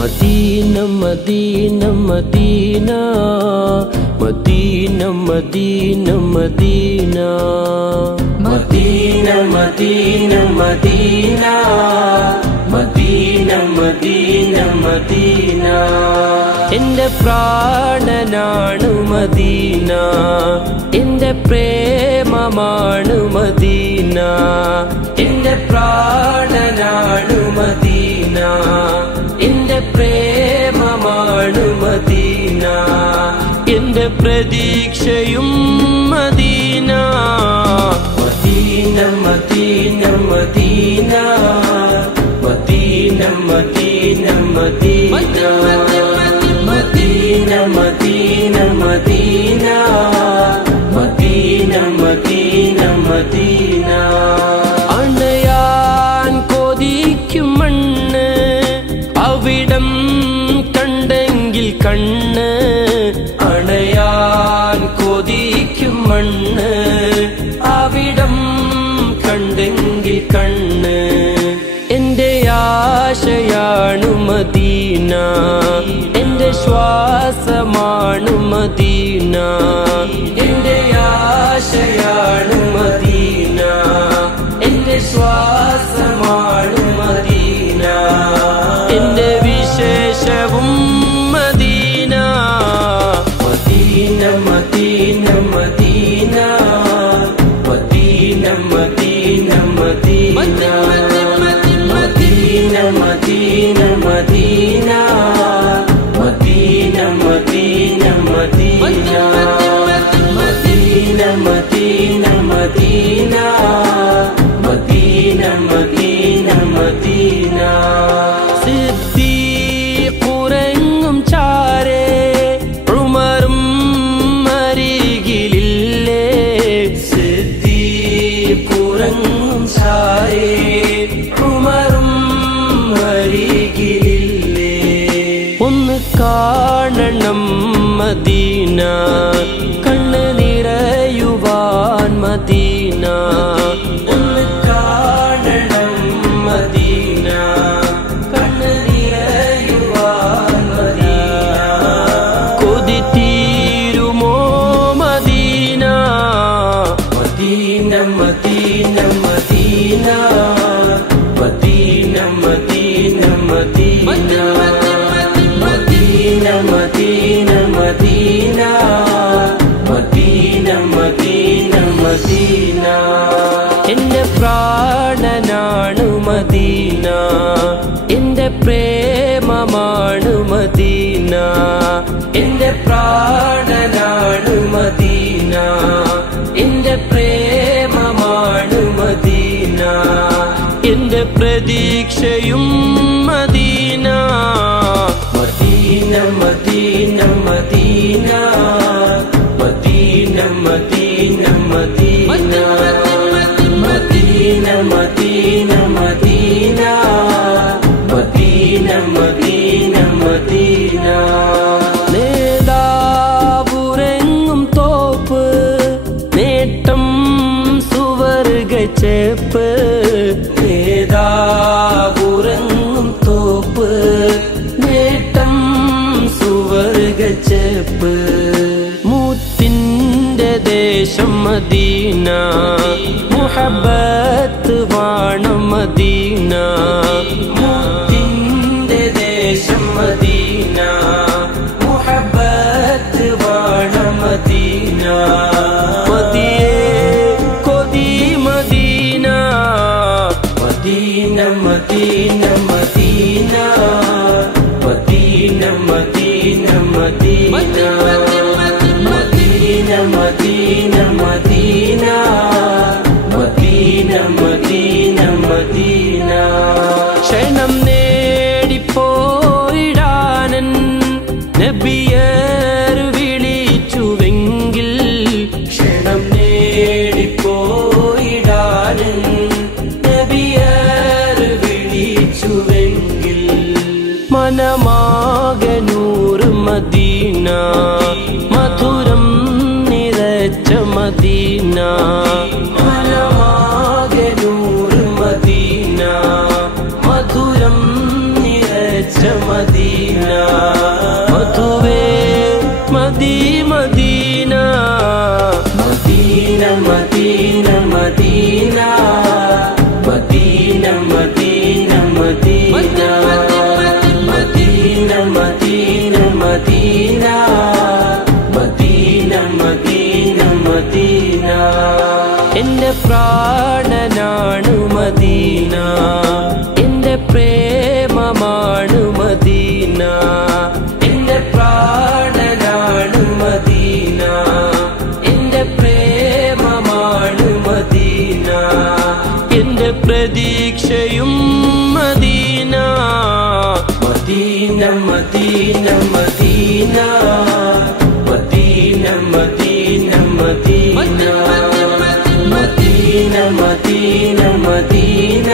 Madina, Madina, Madina, Madina, Madina, Madina, Madina, Madina, Madina, Madina, Madina, Madina. Ende pranananu Madina, ende premamanu Madina, ende pranananu Madina, ende premamanu Madina, ende pradikshayum Madina. Madina, Madina, Madina, Madina, Madina, Madina, Madina, Madina, Madina, Madina, Madina, Madina. Anayan kodikkum mannu avidam kandengil kannu, anayan kodikkum mannu avidam kandengil kannu. Ende aashayanu Madina, ende ശ്വാസമാണു Madina, ende ആശയാണു Madina, ende ശ്വാസമാണു Madina, ende വിശേഷവും Madina. Medina, Medina, Medina, Medina, Medina, Madina, Madina, Madina, Madina, Madina, Madina, Madina, Madina, Madina, Madina, Madina, Madina, Madina. Siddiq urengum chare, Umarum arigilille, Siddiq urengum chare, Umarum arigilille. Onnu കാണണം Medina, കണ്ണ് നിറയുവാൻ Medina. ഒന്ന് കാണണം Medina, കണ്ണ് നിറയുവാൻ മദീന. കൊതി തീരുമോ Madina. Medina, Medina, Madina, Madina, Madina, Madina, Madina, Madina, Madina, Madina, Madina, Madina. Ende pranananu Madina, ende premamanu Madina, ende pranananu Madina, ende premamanu Madina, ende pradikshayum Madina. Madina, Madina, Madina, Madina, Madina, Madina, Madina, Madina, Madina, Madina, Madina, Madina. നേതാവുറങ്ങും തോപ്പ്, നേട്ടം സുവർഗച്ചേപ്പ്. നേതാവുറങ്ങും തോപ്പ്, നേട്ടം സുവർഗച്ചേപ്പ്. മുത്തിന്റെ ദേശം Medina, മുഹബ്ബത്ത് വാണം Medina. മുത്തിന്റെ ദേശം Medina, മുഹബ്ബത്ത് വാണം Medina. മദിയേ കൊതി Medina. Madina, Madina, Madina, Madina, Madina, Madina, Madina, Madina, Madina, Madina, Madina, Madina. ക്ഷണം നേടിപ്പോയിടാനൻ നബിയർ വിളിച്ചുവെങ്കിൽ, ക്ഷണം നേടിപ്പോയിടാനൻ മനമാകെ നൂറ് മദീന, മധുരം നിറച്ച മദീന. മനമാകെ നൂറ് മദീന, മധുരം നിറച്ച നിറച്ച മദീന മധുവേ മദീ Madina Medina Medina Medina Medina Medina Medina Medina Medina Medina Medina Medina Madina എന്റെ പ്രാണനാണ് മദീന എന്റെ പ്രേമമാണ് മദീന എന്റെ പ്രാണനാണ് മദീന എന്റെ പ്രേമമാണ് മദീന എന്റെ പ്രതീക്ഷയും Medina Medina Medina Medina Medina Medina Medina Medina Medina Medina